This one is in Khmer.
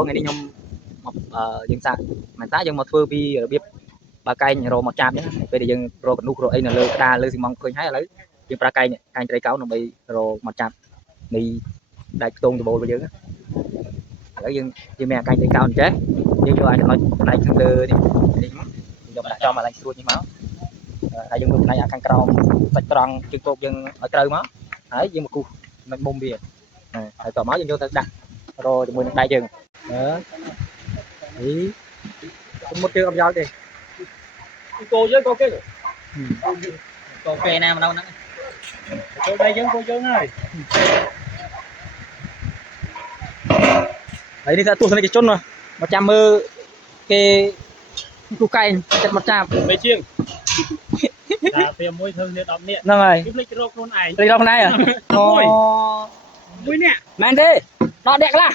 បងថ្ងៃនេះខ្ញុំមកយើងសាកមិនតាយើងមកធ្វើពីរបៀបបើកែងរកមកចាប់អញ្ចឹងពេលដែលយើងរកកណ្ដុះរកអីនៅលើក្តារលើស៊ីម៉ងឃើញហើយឥឡូវយើងប្រើកែងត្រីកោណដើម្បីរកមកចាប់នៃដៃខ្ទងដបូលរបស់យើងឥឡូវយើងមានកែងត្រីកោណអញ្ចឹងយើងយកអាចចំណុចផ្នែកខាងលើនេះមកយកដាក់ចំអាឡែងស្រួចនេះមកហើយយើងមើលផ្នែកខាងក្រោមសាច់ត្រង់ជើងគោកយើងឲ្យត្រូវមកហើយយើងមកគូសមិនមុំវាហើយតមកយើងយកទៅដាក់រកជាមួយនឹងដៃយើងមុតជើងអត់ប្រយោជន៍ទេគោយើងគោគេគោគេណាម្ដងហ្នឹងចូលដៃយើងគោយើងហើយហើយនេះថាទស្សនិកជនមកចាំមើលគេគូកែងចិត្តមកចាប់mấyជាងដល់ពេលមួយធ្វើគ្នា10នាក់ហ្នឹងហើយគេភ្លេចរកខ្លួនឯងភ្លេចរកខ្លួនឯងអូមួយនាក់មែនទេ10នាក់ខ្លះ